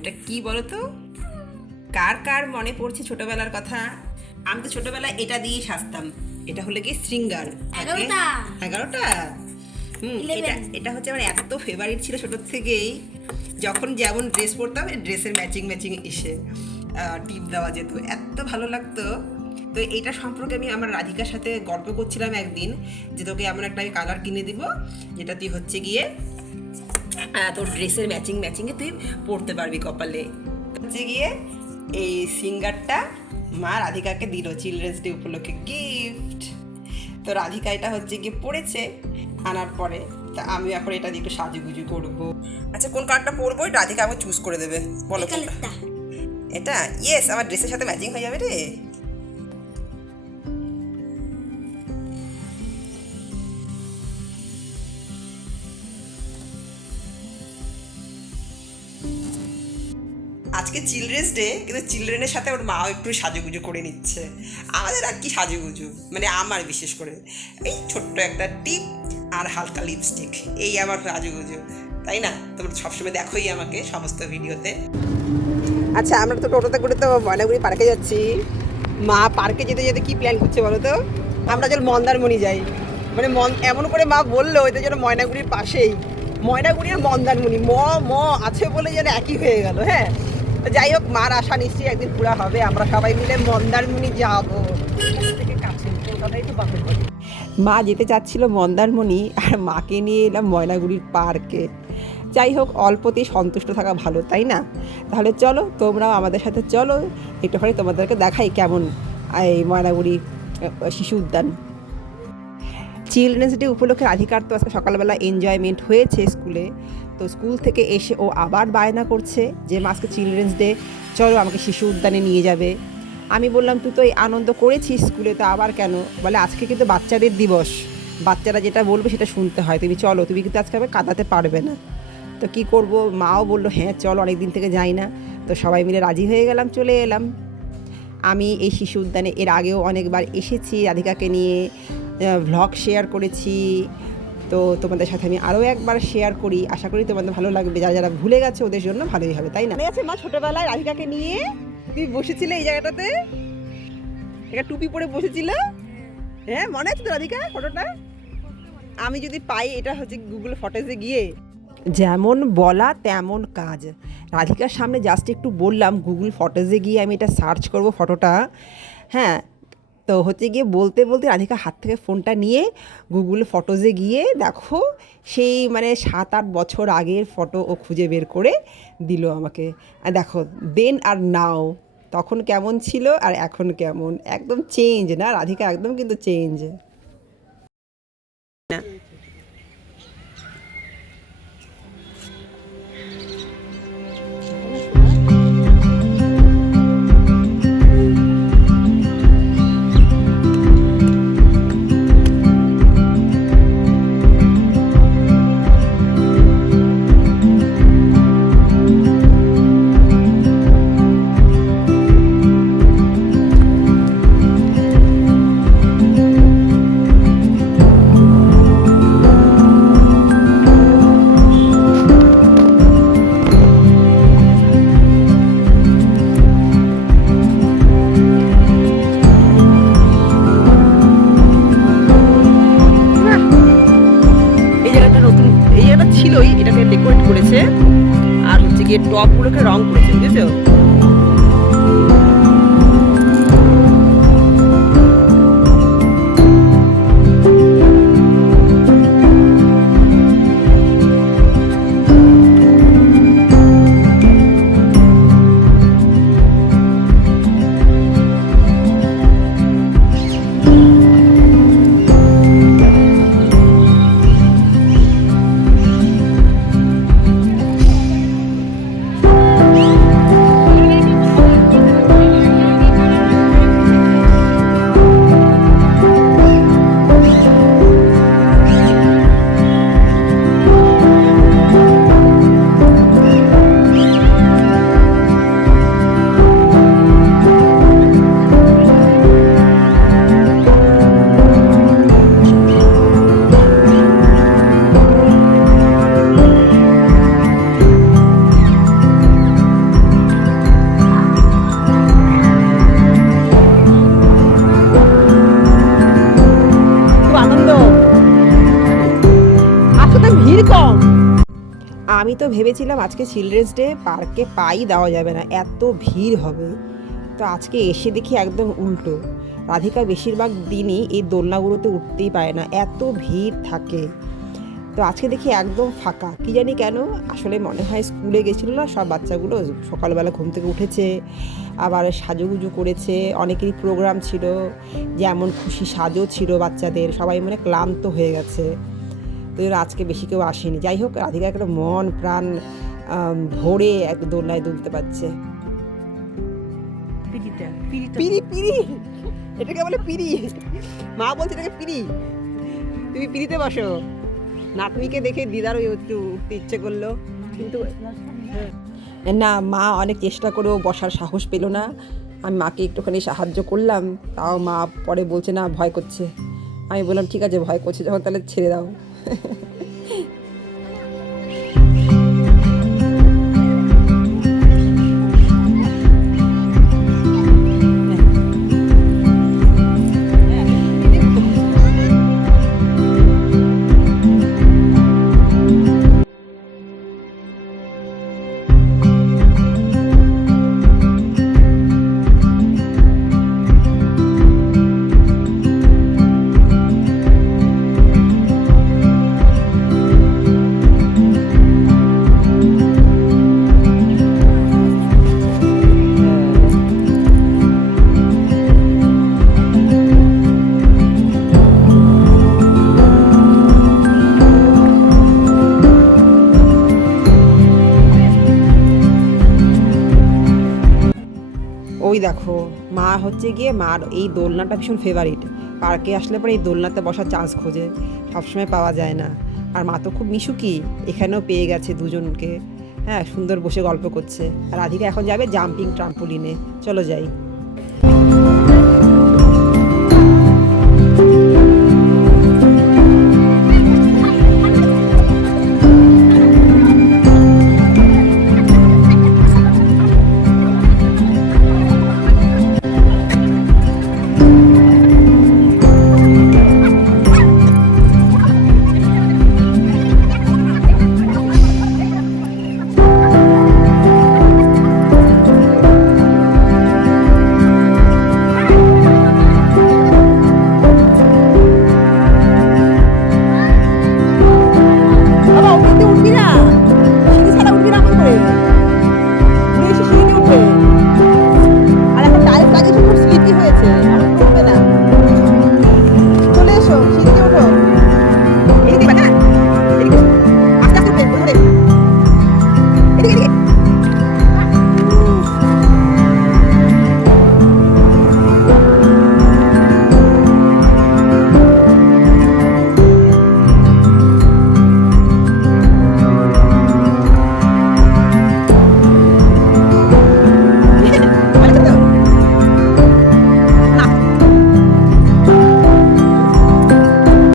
এটা কি বলো তো? কার কার মনে পড়ছে ছোটবেলার কথা? আমি তো ছোটবেলায় এটা দিয়েই সাজতাম। এটা হলো কি শৃঙ্গার। 11টা। এটা হচ্ছে আমার এত ফেভারিট ছিল ছোটোর থেকেই। যখন যেমন ড্রেস পরতাম ড্রেসের ম্যাচিং এসে টিপ দেওয়া যেত, এত ভালো লাগতো। তো এটা সম্পর্কে আমি আমার রাধিকার সাথে গল্প করছিলাম একদিন, যে তোকে এমন একটা আমি কালার কিনে দিব যেটা তুই হচ্ছে গিয়ে তোর ড্রেসের ম্যাচিংয়ে তুই পরতে পারবি কপালে। হচ্ছে গিয়ে এই সিঙ্গারটা মা রাধিকাকে দিল চিলড্রেন্স ডে উপলক্ষে গিফট। তো রাধিকা এটা হচ্ছে গিয়ে পড়েছে আনার পরে। তা আমি এখন এটা দিয়ে একটু সাজুগুজু করবো। আচ্ছা, কোন কালারটা পরবো এটা রাধিকা আমাকে চুজ করে দেবে, বলো কোনটা? এটা? ইয়েস, আমার ড্রেসের সাথে ম্যাচিং হয়ে যাবে রে। আজকে চিলড্রেন্স ডে, কিন্তু চিলড্রেনের সাথে ওর মাও একটু সাজুগুজু করে নিচ্ছে। আমাদের আর কি সাজুগুজু, মানে আমার বিশেষ করে এই ছোট্ট একটা টিপ আর হালকা লিপস্টিক, এই আমার সাজুগুজু, তাই না? তোমরা সবসময় দেখোই আমাকে সমস্ত ভিডিওতে। আচ্ছা, আমরা তো টোটোতে করে তো ময়নাগুড়ি পার্কে যাচ্ছি। মা পার্কে যেতে যেতে কি প্ল্যান করছে বলো তো? আমরা যেন মন্দারমণি যাই, মানে এমন করে মা বললো এটা যেন ময়নাগুড়ির পাশেই, ময়নাগুড়ি আর মন্দারমণি ম আছে বলে যেন একই হয়ে গেল। হ্যাঁ, যাই হোক, মার আশা নিশ্চয়ই একদিন পুরা হবে। আমরা সবাই মিলে মন্দারমণি যাবো। মা যেতে চাচ্ছিল মন্দারমণি, আর মাকে নিয়ে এলাম ময়নাগুড়ির পার্কে। যাই হোক, অল্পতেই সন্তুষ্ট থাকা ভালো, তাই না? তাহলে চলো তোমরাও আমাদের সাথে চলো, একটুখানি তোমাদেরকে দেখাই কেমন এই ময়নাগুড়ি শিশু উদ্যান। চিলড্রেন্স ডে উপলক্ষে রাধিকার তো আজকে সকালবেলা এনজয়মেন্ট হয়েছে স্কুলে। তো স্কুল থেকে এসে ও আবার বায়না করছে যে আজকে চিলড্রেন্স ডে, চলো আমাকে শিশু উদ্যানে নিয়ে যাবে। আমি বললাম তুই তো এই আনন্দ করেছিস স্কুলে, তো আবার কেন? বলে আজকে কিন্তু বাচ্চাদের দিবস, বাচ্চারা যেটা বলবে সেটা শুনতে হয়, তুমি চলো, তুমি কিন্তু আজকে আবার কাঁদাতে পারবে না। তো কি করব, মাও বললো হ্যাঁ চলো, অনেক দিন থেকে যাই না। তো সবাই মিলে রাজি হয়ে গেলাম, চলে এলাম। আমি এই শিশু উদ্যানে এর আগেও অনেকবার এসেছি রাধিকাকে নিয়ে, ভ্লগ শেয়ার করেছি। তো তোমাদের সাথে আমি আরও একবার শেয়ার করি, আশা করি তোমাদের ভালো লাগবে। যারা যারা ভুলে গেছে ওদের জন্য ভালোই হবে, তাই না? মনে আছে মা ছোটবেলায় রাধিকাকে নিয়ে তুমি বসেছিলে এই জায়গাটাতে, একটা টুপি পরে বসেছিল? হ্যাঁ, মনে আছে তো রাধিকা ফটোটা? আমি যদি পাই, এটা হচ্ছে গুগল ফটোজে গিয়ে যেমন বলা তেমন কাজ। রাধিকার সামনে জাস্ট একটু বললাম গুগল ফটোজে গিয়ে আমি এটা সার্চ করব ফটোটা। হ্যাঁ, তো হচ্ছে গিয়ে বলতে বলতে রাধিকা হাত থেকে ফোনটা নিয়ে গুগল ফটোজে গিয়ে দেখো সেই মানে 7-8 বছর আগের ফটো ও খুঁজে বের করে দিল আমাকে। আর দেখো দেন আর নাও, তখন কেমন ছিল আর এখন কেমন, একদম চেঞ্জ না রাধিকা, একদম কিন্তু চেঞ্জ না। ছিলই, এটাকে ডেকোরেট করেছে আর হচ্ছে গিয়ে টপগুলোকে রং করেছে, বুঝেছো? আমি তো ভেবেছিলাম আজকে চিলড্রেন্স ডে, পার্কে পাই দেওয়া যাবে না, এত ভিড় হবে। তো আজকে এসে দেখি একদম উল্টো। রাধিকা বেশিরভাগ দিনই এই দোলনাগুলোতে উঠতেই পারে না, এত ভিড় থাকে। তো আজকে দেখি একদম ফাঁকা, কী জানি কেন। আসলে মনে হয় স্কুলে গেছিলো না সব বাচ্চাগুলো, সকালবেলা ঘুম থেকে উঠেছে, আবার সাজুগুজু করেছে, অনেকেরই প্রোগ্রাম ছিল, যেমন খুশি সাজও ছিল বাচ্চাদের, সবাই মানে ক্লান্ত হয়ে গেছে। তো আজকে বেশি কেউ আসেনি। যাই হোক, রাধিকা একটা মন প্রাণ ভরে এক দোলনায় দুলতে পারছে। পিড়ি পিড়ি, এটাকে বলে পিড়ি। মা বলছে এটাকে পিড়ি, তুমি পিড়িতে বসো। নাতনিকে দেখে দিদারও একটু উঠতে ইচ্ছে করলো, কিন্তু না, মা অনেক চেষ্টা করেও বসার সাহস পেল না। আমি মাকে একটুখানি সাহায্য করলাম, তাও মা পরে বলছে না, ভয় করছে। আমি বললাম ঠিক আছে, ভয় করছে যখন তাহলে ছেড়ে দাও। ওই দেখো, মা হচ্ছে গিয়ে, মার এই দোলনাটা ভীষণ ফেভারিট। পার্কে আসলে পরে এই দোলনাতে বসার চান্স খোঁজে, সবসময় পাওয়া যায় না। আর মা তো খুব মিশুকি, এখানেও পেয়ে গেছে দুজনকে। হ্যাঁ, সুন্দর বসে গল্প করছে। আর রাধিকা এখন যাবে জাম্পিং ট্রাম্পোলিনে, চলো যাই।